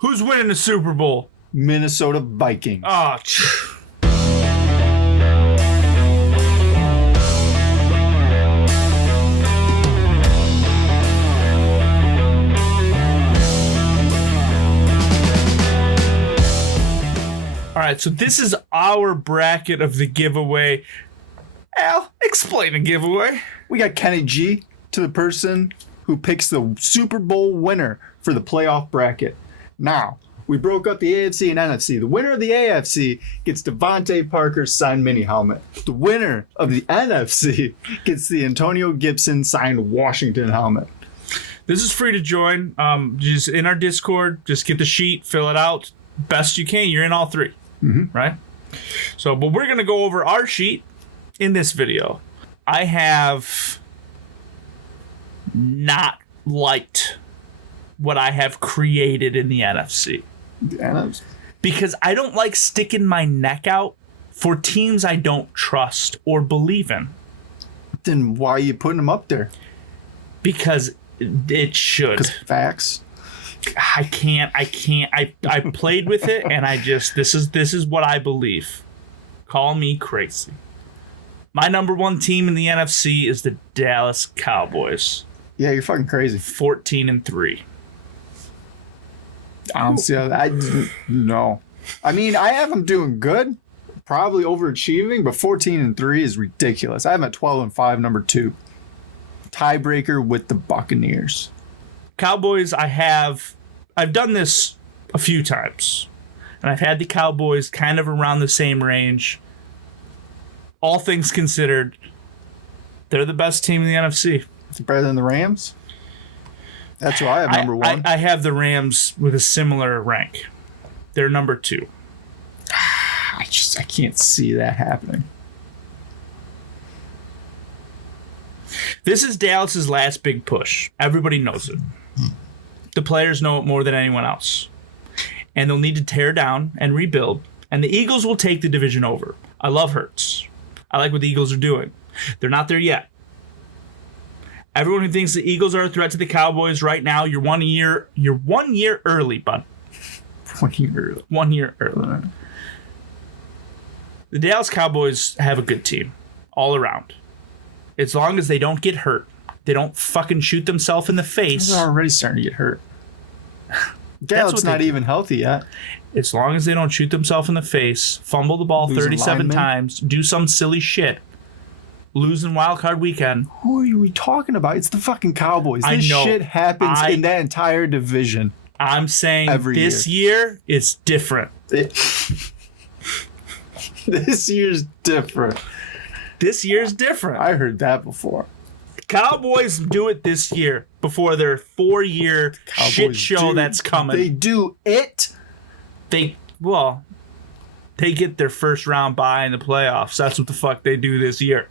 Who's winning the Super Bowl? Minnesota Vikings. Oh, all right, so this is our bracket of the giveaway. Al, explain the giveaway. We got Kenny G to the person who picks the Super Bowl winner for the playoff bracket. Now, we broke up the AFC and NFC. The winner of the AFC gets Devontae Parker's signed mini helmet. The winner of the NFC gets the Antonio Gibson signed Washington helmet. This is free to join. Just in our Discord, just get the sheet, fill it out best you can. You're in all three, right? So, but we're going to go over our sheet in this video. I have not liked what I have created in the NFC. Because I don't like sticking my neck out for teams I don't trust or believe in. Then why are you putting them up there? Because it should. Because facts. I can't. I played with it, and I just this is what I believe. Call me crazy. My number one team in the NFC is the Dallas Cowboys. Yeah, you're fucking crazy. 14-3. Honestly, no. I mean, I have them doing good, probably overachieving, but 14-3 is ridiculous. I have them at 12-5, number 2. Tiebreaker with the Buccaneers. Cowboys, I've done this a few times, and I've had the Cowboys kind of around the same range. All things considered, they're the best team in the NFC. Better than the Rams? That's who I have number 1. I have the Rams with a similar rank. They're number 2. I can't see that happening. This is Dallas's last big push. Everybody knows it. The players know it more than anyone else. And they'll need to tear down and rebuild. And the Eagles will take the division over. I love Hurts. I like what the Eagles are doing. They're not there yet. Everyone who thinks the Eagles are a threat to the Cowboys right now, you're 1 year early, bud. 1 year early. 1 year early. The Dallas Cowboys have a good team all around. As long as they don't get hurt. They don't fucking shoot themselves in the face. They're already starting to get hurt. Gallups not even healthy yet. As long as they don't shoot themselves in the face, fumble the ball 37 times, do some silly shit, lose in wild card weekend. Who are we talking about? It's the fucking Cowboys. This shit happens in that entire division. I'm saying this year it's different. This year's different. This year's different. I heard that before. Cowboys do it this year before their 4-year shit show that's coming. They do it? They get their first round bye in the playoffs. That's what the fuck they do this year.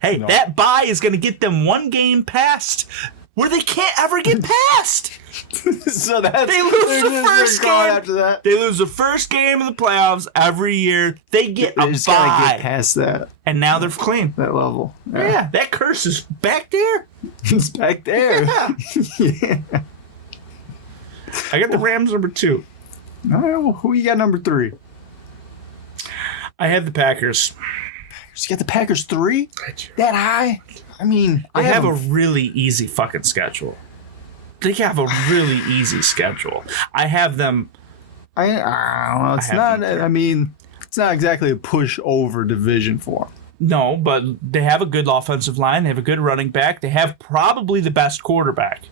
Hey, that bye is going to get them one game past where they can't ever get past. So that's, they lose the first game after that. They lose the first game of the playoffs every year. They get a just bye. Gotta get past that. And now they're clean. That level. Yeah, that curse is back there. It's back there. Yeah. I got the Rams number 2. All right, well, who you got number 3? I have the Packers. You got the Packers 3? That high? I mean, I have a really easy fucking schedule. They have a really easy schedule. I have them. I don't know. It's not. I mean, it's not exactly a pushover division for them. No, but they have a good offensive line. They have a good running back. They have probably the best quarterback.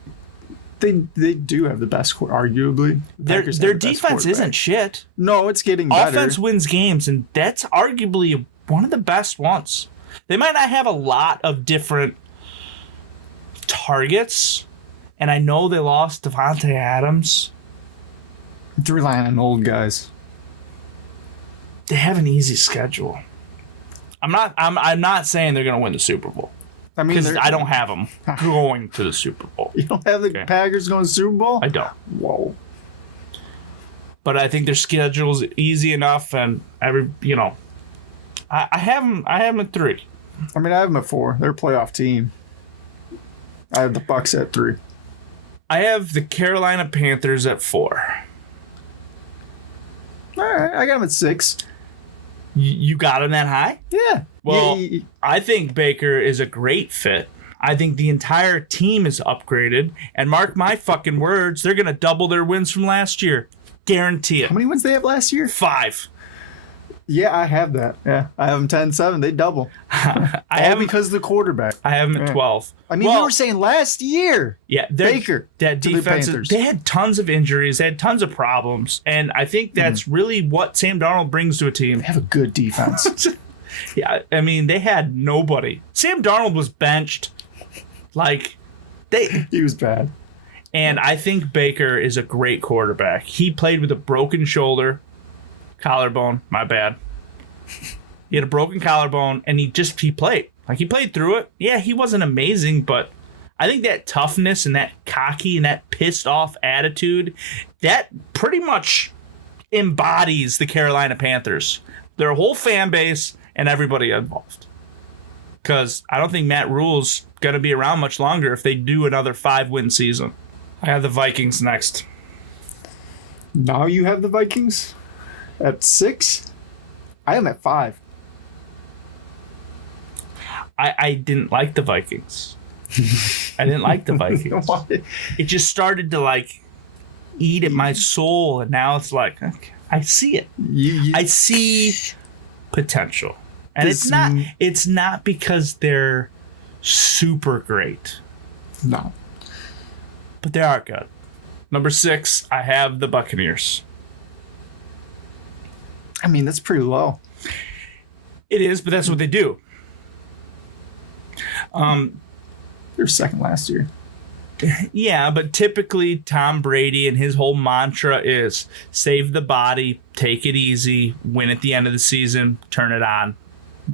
They do have the best, arguably. Their defense isn't shit. No, it's getting better. Offense wins games, and that's arguably one of the best ones. They might not have a lot of different targets, and I know they lost Devontae Adams. They're relying on old guys. They have an easy schedule. I'm not saying they're going to win the Super Bowl. I mean, because I don't have them going to the Super Bowl. You don't have the Packers going to the Super Bowl? I don't. Whoa. But I think their schedule's easy enough, and I have them at 3. I mean, I have them at 4. They're a playoff team. I have the Bucs at 3. I have the Carolina Panthers at 4. All right, I got them at 6. You got them that high? Yeah. Well, Yeah. I think Baker is a great fit. I think the entire team is upgraded. And mark my fucking words, they're going to double their wins from last year. Guarantee it. How many wins they have last year? 5. Yeah, I have that. Yeah, I have them 10-7. They double. I All have because of the quarterback. I have them at 12. I mean, we were saying last year. Yeah, Baker. That to the defense, Panthers. they had tons of injuries. They had tons of problems. And I think that's really what Sam Darnold brings to a team. They have a good defense. Yeah, I mean, they had nobody. Sam Darnold was benched. He was bad. And I think Baker is a great quarterback. He played with a broken shoulder, collarbone, my bad. He had a broken collarbone, and he played. He played through it. Yeah, he wasn't amazing, but I think that toughness and that cocky and that pissed off attitude, that pretty much embodies the Carolina Panthers. Their whole fan base and everybody involved. Because I don't think Matt Rule's going to be around much longer if they do another 5-win season. I have the Vikings next. Now you have the Vikings at 6? I am at 5. I didn't like the Vikings. I didn't like the Vikings. Why? It just started to eat at my soul, and now it's okay, I see it. I see potential. And it's not because they're super great. No. But they are good. Number 6, I have the Buccaneers. I mean, that's pretty low. It is, but that's what they do. They were second last year. Yeah, but typically Tom Brady and his whole mantra is save the body, take it easy, win at the end of the season, turn it on,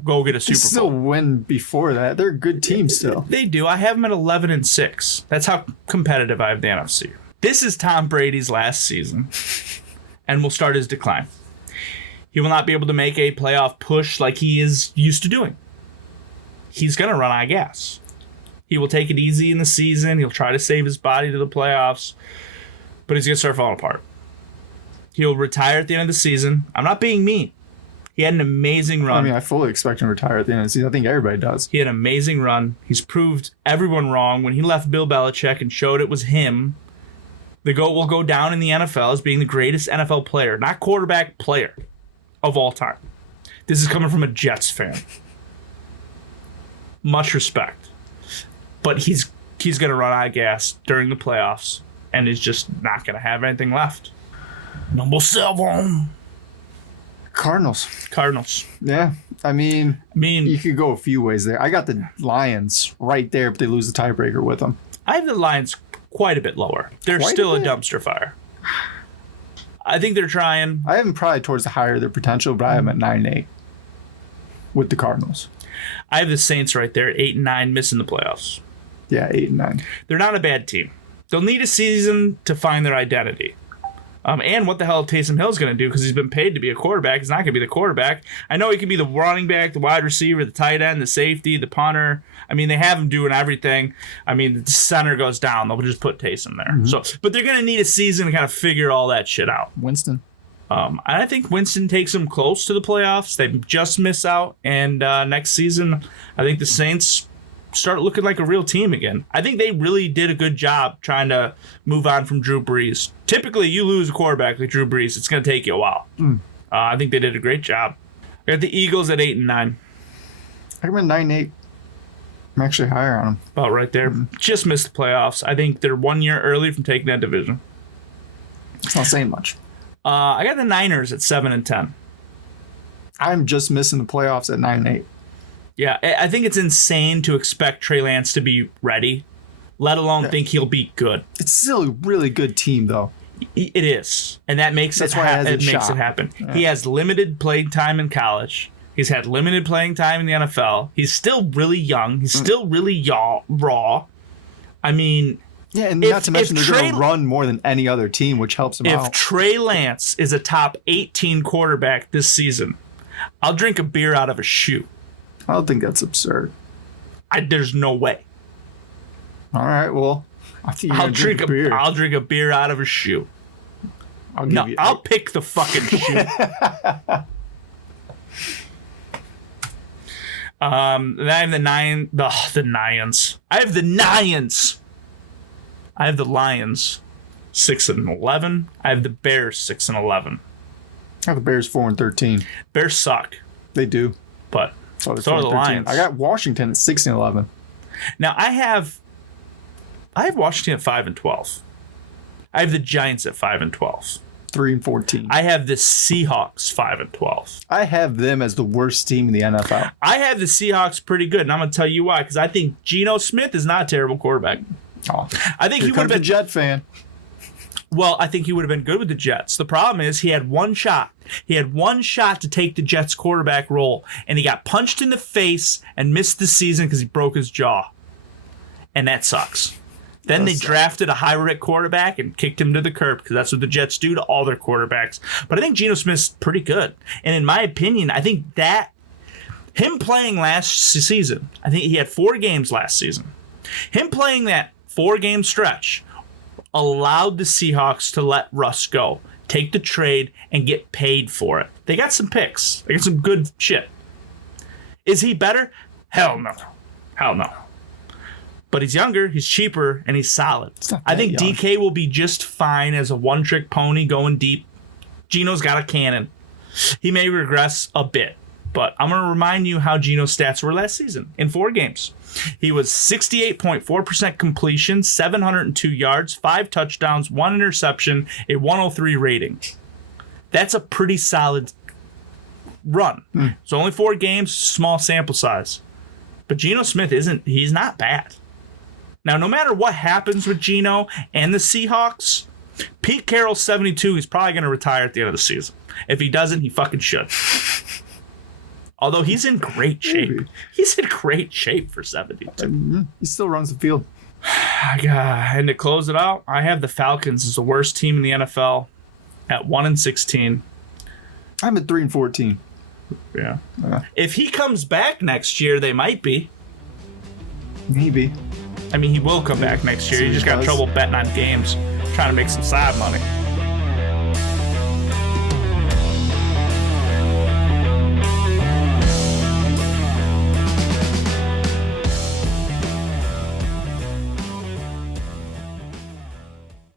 go get a Super Bowl. Still win before that. They're a good team still. They do. I have them at 11-6. That's how competitive I have the NFC. This is Tom Brady's last season, and will start his decline. He will not be able to make a playoff push like he is used to doing. He's going to run out of gas. He will take it easy in the season. He'll try to save his body to the playoffs, but he's going to start falling apart. He'll retire at the end of the season. I'm not being mean. He had an amazing run. I mean, I fully expect him to retire at the end of the season. I think everybody does. He had an amazing run. He's proved everyone wrong. When he left Bill Belichick and showed it was him, the GOAT will go down in the NFL as being the greatest NFL player, not quarterback, player of all time. This is coming from a Jets fan. Much respect. But he's going to run out of gas during the playoffs and is just not going to have anything left. Number 7. Cardinals. Yeah. I mean, you could go a few ways there. I got the Lions right there, but they lose the tiebreaker with them. I have the Lions quite a bit lower. They're still a dumpster fire. I think they're trying. I have them probably towards the higher of their potential, but I have them at 9-8 with the Cardinals. I have the Saints right there, 8-9, missing the playoffs. Yeah, 8-9. They're not a bad team. They'll need a season to find their identity. And what the hell Taysom Hill's going to do because he's been paid to be a quarterback. He's not going to be the quarterback. I know he can be the running back, the wide receiver, the tight end, the safety, the punter. I mean, they have him doing everything. I mean, the center goes down. They'll just put Taysom there. Mm-hmm. But they're going to need a season to kind of figure all that shit out. Winston. I think Winston takes them close to the playoffs. They just miss out. And next season, I think the Saints start looking like a real team again. I think they really did a good job trying to move on from Drew Brees. Typically, you lose a quarterback like Drew Brees, it's going to take you a while. I think they did a great job. I got the Eagles at 8-9. I recommend 9-8. I'm actually higher on them. About right there. Just missed the playoffs. I think they're 1 year early from taking that division. It's not saying much. I got the Niners at 7-10. I'm just missing the playoffs at 9-8. Yeah, I think it's insane to expect Trey Lance to be ready, let alone think he'll be good. It's still a really good team, though. It is, and that makes it happen. Yeah. He has limited playing time in college. He's had limited playing time in the NFL. He's still really young. He's still really raw. I mean... Yeah, and not to mention they're going to run more than any other team, which helps him out. If Trey Lance is a top 18 quarterback this season, I'll drink a beer out of a shoe. I don't think that's absurd. There's no way. All right, well, I think you're I'll a beer. I'll drink a beer out of a shoe. I'll pick the fucking shoe. Then I have the Lions. I have the Lions 6-11. I have the Bears 6-11. I have the Bears 4-13. Bears suck. They do. But so are the Lions. I got Washington at 6-11. Now I have Washington at 5-12. I have the Giants at 5-12. 3-14. I have the Seahawks 5-12. I have them as the worst team in the NFL. I have the Seahawks pretty good, and I'm going to tell you why. Because I think Geno Smith is not a terrible quarterback. Oh, I think he would have been a Jet fan. Well, I think he would have been good with the Jets. The problem is he had one shot. He had one shot to take the Jets quarterback role, and he got punched in the face and missed the season because he broke his jaw. And that sucks. Then they drafted a high-risk quarterback and kicked him to the curb because that's what the Jets do to all their quarterbacks. But I think Geno Smith's pretty good. And in my opinion, I think that him playing last season, I think he had 4 games last season. Him playing that 4-game stretch allowed the Seahawks to let Russ go, take the trade, and get paid for it. They got some picks. They got some good shit. Is he better? Hell no. Hell no. But he's younger, he's cheaper, and he's solid. I think young. DK will be just fine as a one-trick pony going deep. Geno's got a cannon. He may regress a bit, but I'm going to remind you how Geno's stats were last season in 4 games. He was 68.4% completion, 702 yards, 5 touchdowns, 1 interception, a 103 rating. That's a pretty solid run. It's only 4 games, small sample size. But Geno Smith he's not bad. Now, no matter what happens with Geno and the Seahawks, Pete Carroll's 72. He's probably going to retire at the end of the season. If he doesn't, he fucking should. Although he's in great shape. Maybe. He's in great shape for 72. He still runs the field. And to close it out, I have the Falcons as the worst team in the NFL at 1-16. I'm at 3-14. Yeah. If he comes back next year, they might be. Maybe. I mean, he will come back next year. He just got trouble betting on games, trying to make some side money.